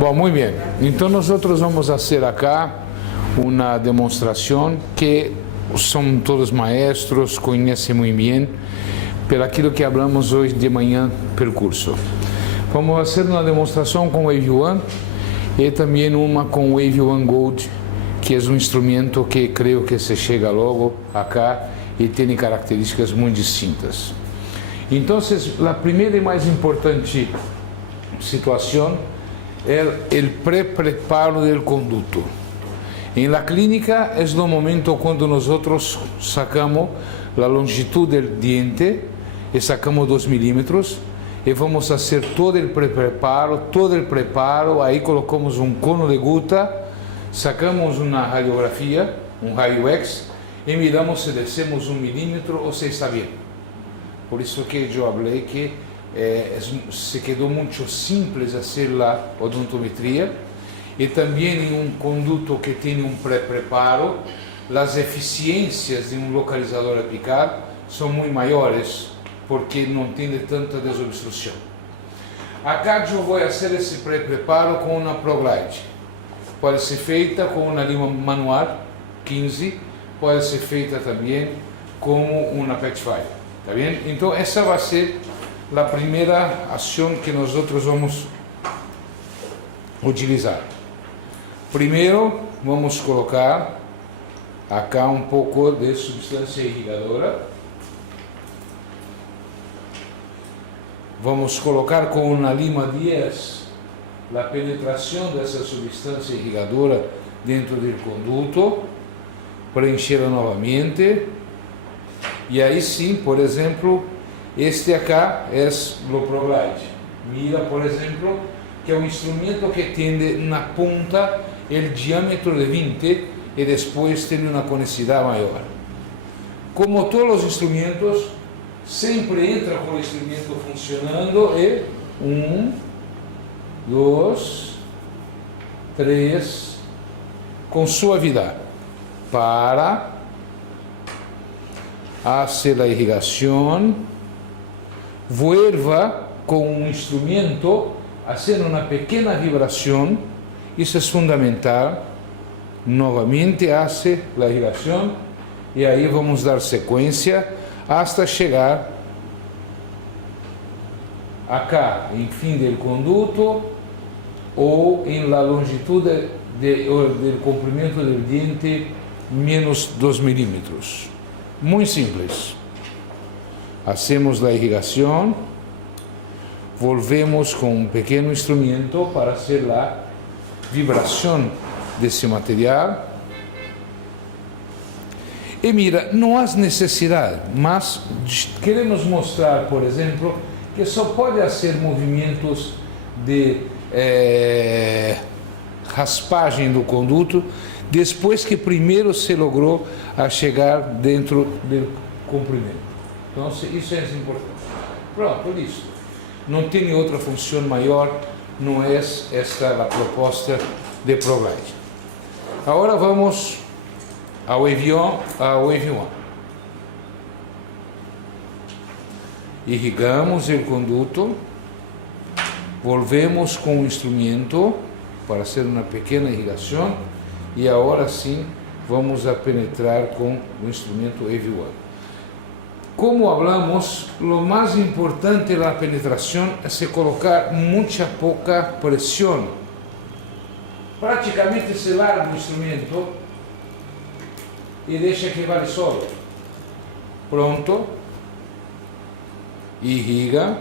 Bom, muy bien. Então nós vamos fazer acá uma demonstração que são todos maestros, conhecem muito bem, pelo aquilo que falamos hoje de manhã pelo curso. Vamos fazer uma demonstração com o Wave One e também uma com o Wave One Gold, que é um instrumento que creio que se chega logo acá e tem características muito distintas. Então, a primeira e mais importante situação é o pré-preparo do conduto. Em la clínica é no momento quando nós sacamos a longitude do diente e sacamos 2 milímetros e vamos fazer todo o preparo, aí colocamos um cono de gota, sacamos uma radiografia, um raio X e miramos se descemos 1 milímetro ou se está bem. Por isso que eu falei que se quedou muito simples fazer a odontometria e também em um conduto que tem um pré-preparo, as eficiências de um localizador apical são muito maiores porque não tem tanta desobstrução. Acá eu vou fazer esse pré-preparo com uma ProGlide. Pode ser feita com uma lima manual 15, pode ser feita também com uma PetFile. Tá bem? Então essa vai ser a primeira ação que nós vamos utilizar. Primeiro vamos colocar acá um pouco de substância irrigadora. Vamos colocar com uma lima 10 a penetração dessa substância irrigadora dentro do conduto, preencher novamente. E aí sim, por exemplo, este acá é o ProGlide. Mira, por exemplo, que é um instrumento que tem na ponta o diâmetro de 20 e depois tem uma conicidade maior. Como todos os instrumentos, sempre entra com o instrumento funcionando e 1, 2, 3, com suavidade. Para, hace a irrigação, vuelva com um instrumento, fazendo uma pequena vibração, isso é fundamental. Novamente hace a irrigação e aí vamos dar sequência hasta chegar acá, em fim do conduto ou em la longitude do comprimento do diente menos 2 milímetros. Muito simples. Hacemos a irrigação, volvemos com um pequeno instrumento para fazer a vibração desse material. E mira, não há necessidade, mas queremos mostrar, por exemplo, que só pode fazer movimentos de raspagem do conduto depois que primeiro se logrou a chegar dentro do comprimento. Então isso é importante. Pronto, isso. Não tem outra função maior, não é esta a proposta de ProGlide. Agora vamos ao Wave One. Irrigamos o conduto, volvemos com o instrumento para fazer uma pequena irrigação e agora sim vamos a penetrar com o instrumento Wave One. Como falamos, o mais importante da penetração é se colocar muita pouca pressão. Praticamente se larga o instrumento e deixa que vá solo. Pronto. Irriga.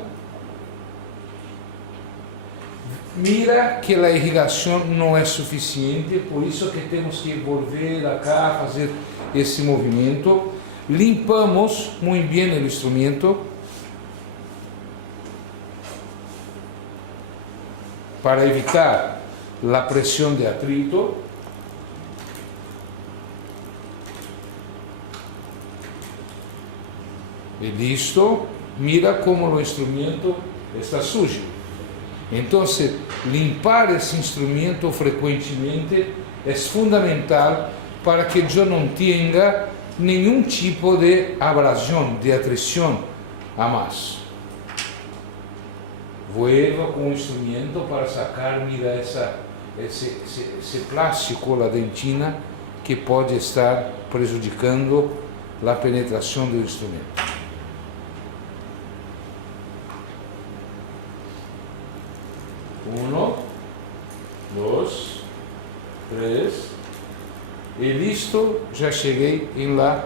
Mira que a irrigação não é suficiente, por isso que temos que volver acá, fazer esse movimento. Limpamos muito bem o instrumento para evitar a pressão de atrito. E listo. Mira como o instrumento está sujo. Então, limpar esse instrumento frequentemente é fundamental para que eu não tenha nenhum tipo de abrasão, de atrição a mais. vuelva con un instrumento para sacar, mira, ese plástico, la dentina, que pode estar prejudicando a penetração do instrumento. Uno, dois, três, e listo, já cheguei em la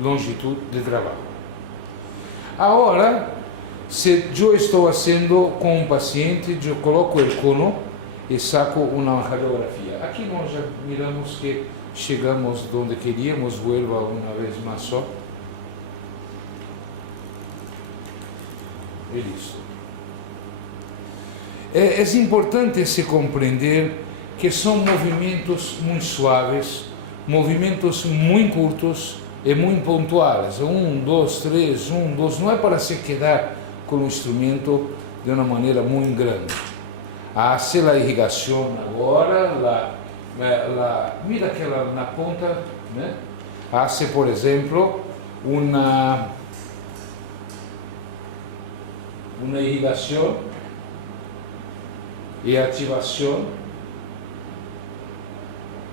longitud de trabalho. Agora, se eu estou fazendo com um paciente, eu coloco o cono e saco uma radiografia. Aqui nós já miramos que chegamos onde queríamos, vuelva uma vez mais só. E listo. É importante se compreender que são movimentos muito suaves, movimentos muito curtos e muito pontuais. 1, 2, 3, 1, 2, não é para se quedar com o instrumento de uma maneira muito grande. Hace a irrigação agora, mira aquela na ponta, né? Hace, por exemplo, uma irrigação e ativação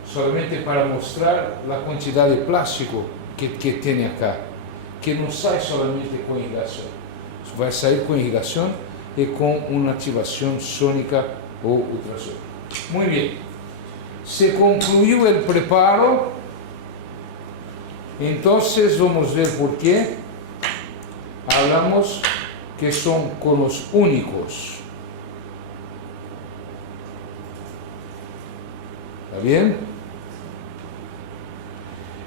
somente para mostrar a quantidade de plástico que tem acá, que não sai somente com irrigação, vai sair com irrigação e com uma ativação sônica ou ultrassônica. Muito bem. Se concluiu o preparo, então vamos ver por quê falamos que são conos únicos. ¿Está bien?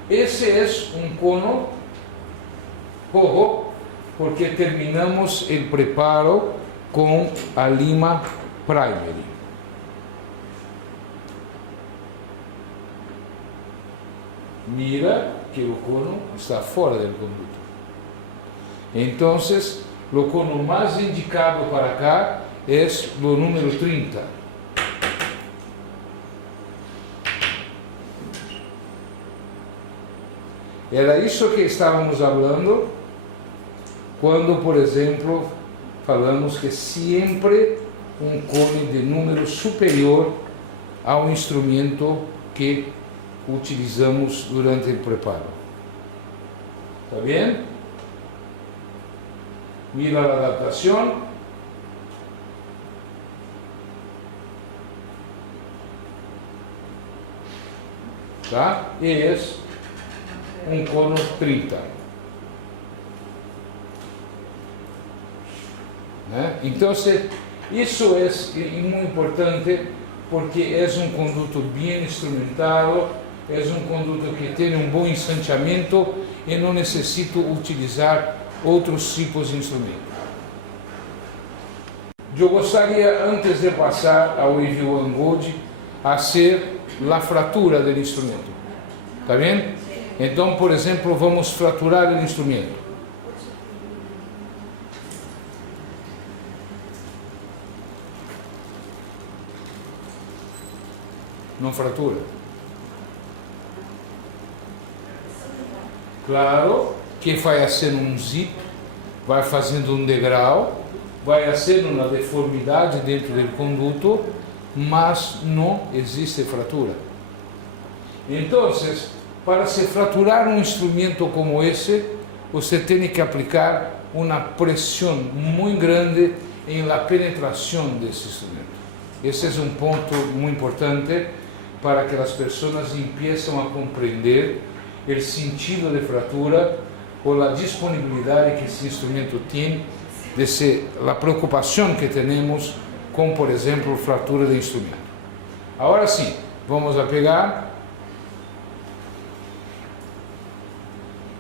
Ese es un cono rojo porque terminamos el preparo con a lima primary. Mira que o cono está fora do conduto. Entonces, o cono mais indicado para cá é o número 30. Era isso que estávamos falando quando, por exemplo, falamos que sempre um cone de número superior ao instrumento que utilizamos durante o preparo. ¿Está bien? Mira a adaptação. Tá? E é um cono 30. Né? Então, isso é muito importante porque é um conduto bem instrumentado, é um conduto que tem um bom ensancheamento e não necessito utilizar outros tipos de instrumento. Eu gostaria, antes de passar ao AV1 Gold, a ser a fratura do instrumento. Está bem? Então, por exemplo, vamos fraturar o instrumento. Não fratura? Claro que vai ser um zip, vai fazendo um degrau, vai ser uma deformidade dentro do conduto, mas não existe fratura. Então, para se fraturar um instrumento como esse, você tem que aplicar uma pressão muito grande em la penetração desse instrumento. Esse é um ponto muito importante para que as pessoas empiecem a compreender o sentido de fratura ou a disponibilidade que esse instrumento tem, a preocupação que temos com, por exemplo, fratura de instrumento. Agora sim, vamos a pegar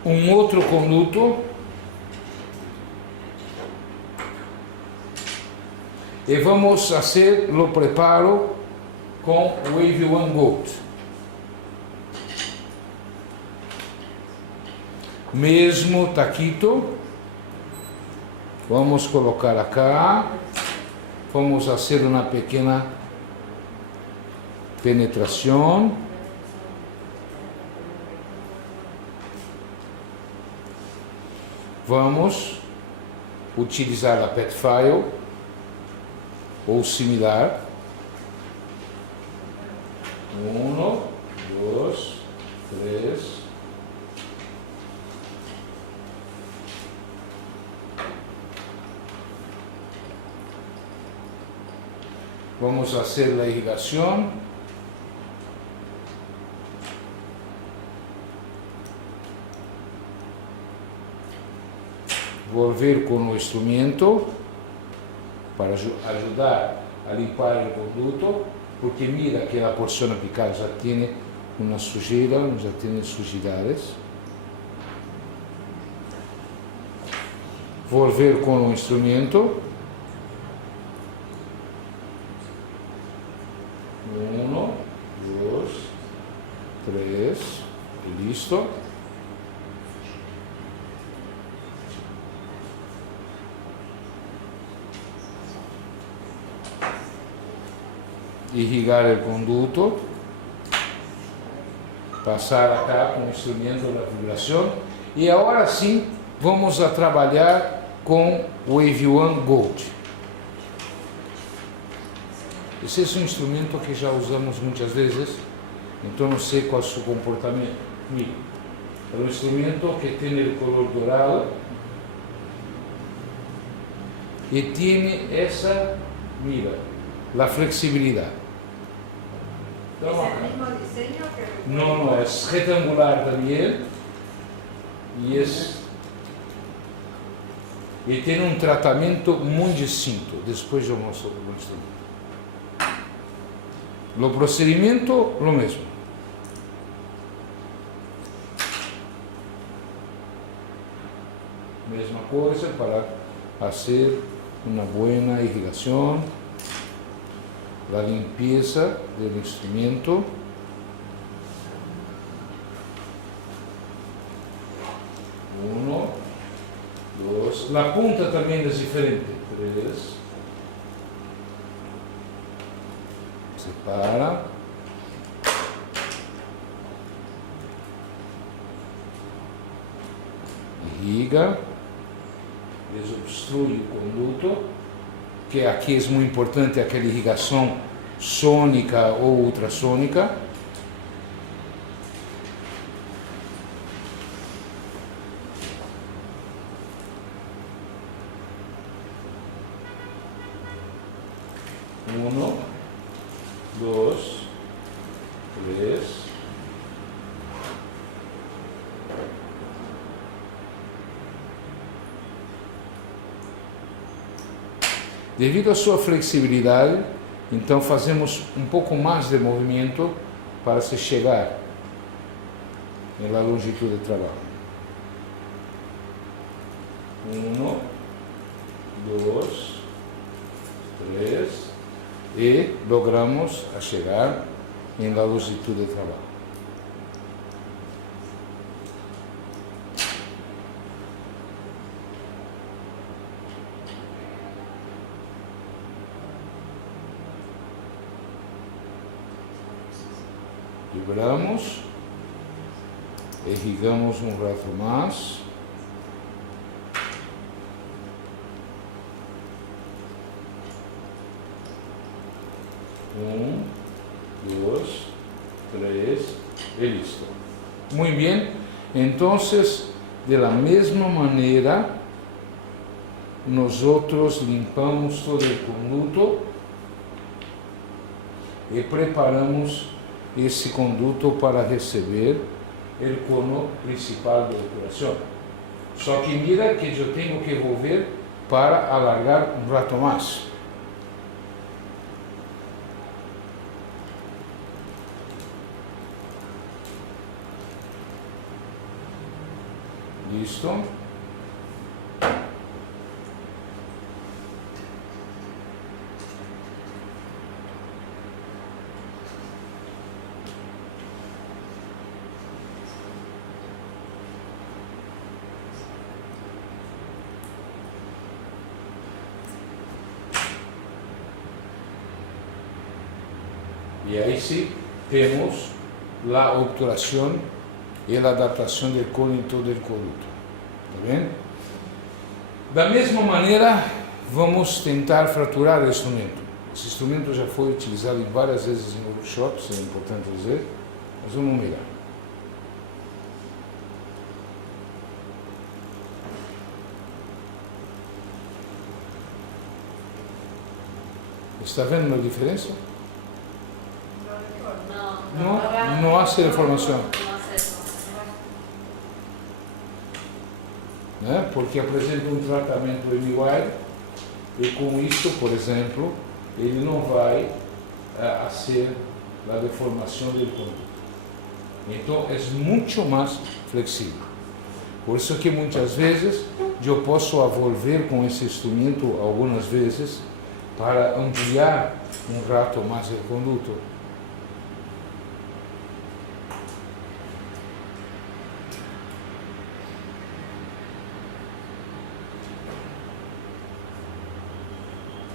um outro conduto e vamos fazer o preparo com o AV1 Gold. Mesmo taquito, vamos colocar acá, vamos fazer uma pequena penetração. Vamos utilizar a PET file ou similar. 1, 2, 3. Vamos fazer a irrigação. Volver com o instrumento para ajudar a limpar o conduto, porque mira que a porção apical já tem uma sujeira, já tem sujidades. Volver com o instrumento. 1, 2, 3, e listo. Irrigar o conduto, passar acá com o instrumento da vibração, e agora sim vamos a trabalhar com o Wave One Gold. Esse é um instrumento que já usamos muitas vezes, então não sei qual é o seu comportamento. Mira, é um instrumento que tem o color dourado e tem essa, mira, a flexibilidade. ¿Es el mismo diseño que...? No, es rectangular también y tiene un tratamiento muy distinto. Después yo muestro cómo está. Lo procedimiento, lo mismo. Misma cosa para hacer una buena irrigación. La limpieza del instrumento. 1, 2. La punta también es diferente. 3. Separa. Irriga. Desobstrui o conduto, que aqui é muito importante aquela irrigação sônica ou ultrassônica. Um, 2, 3. Devido à sua flexibilidade, então fazemos um pouco mais de movimento para se chegar na longitude de trabalho. 1, 2, 3 e logramos a chegar na longitude de trabalho. Vibramos, irrigamos um rato mais. Um, 2, 3 e listo. Muito bem, então, de la mesma maneira, nós limpamos todo o conduto e preparamos esse conduto para receber o cono principal da operação. Só que mira que eu tenho que volver para alargar um rato mais. Listo? E aí sim temos a obturação e a adaptação do cono em todo o conduto. Está bem? Da mesma maneira, vamos tentar fraturar o instrumento. Esse instrumento já foi utilizado várias vezes em workshops, é importante dizer, mas vamos mirar. Está vendo a diferença? Não há informação. Né? Porque apresenta um tratamento MWire e com isso, por exemplo, ele não vai fazer a deformação do conduto. Então é muito mais flexível. Por isso que muitas vezes eu posso envolver com esse instrumento algumas vezes para ampliar um rato mais o conduto.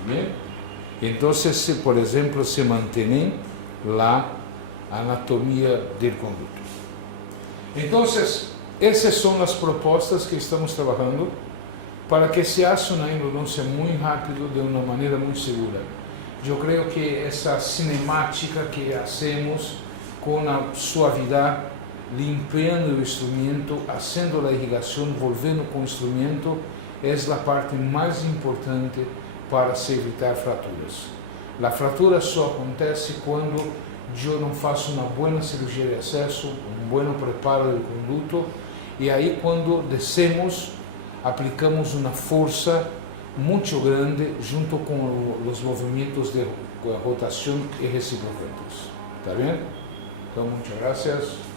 Bien? Então, por exemplo, se mantém a anatomia do conduto. Então, essas são as propostas que estamos trabalhando para que se haja uma endodôncia muito rápido, de uma maneira muito segura. Eu creio que essa cinemática que hacemos com a suavidade, limpando o instrumento, fazendo a irrigação, volvendo com o instrumento, é a parte mais importante para se evitar fraturas. A fratura só acontece quando eu não faço uma boa cirurgia de acesso, um bom preparo do conduto, e aí quando descemos, aplicamos uma força muito grande junto com os movimentos de rotação e reciprocantes. Está bem? Então, muitas graças.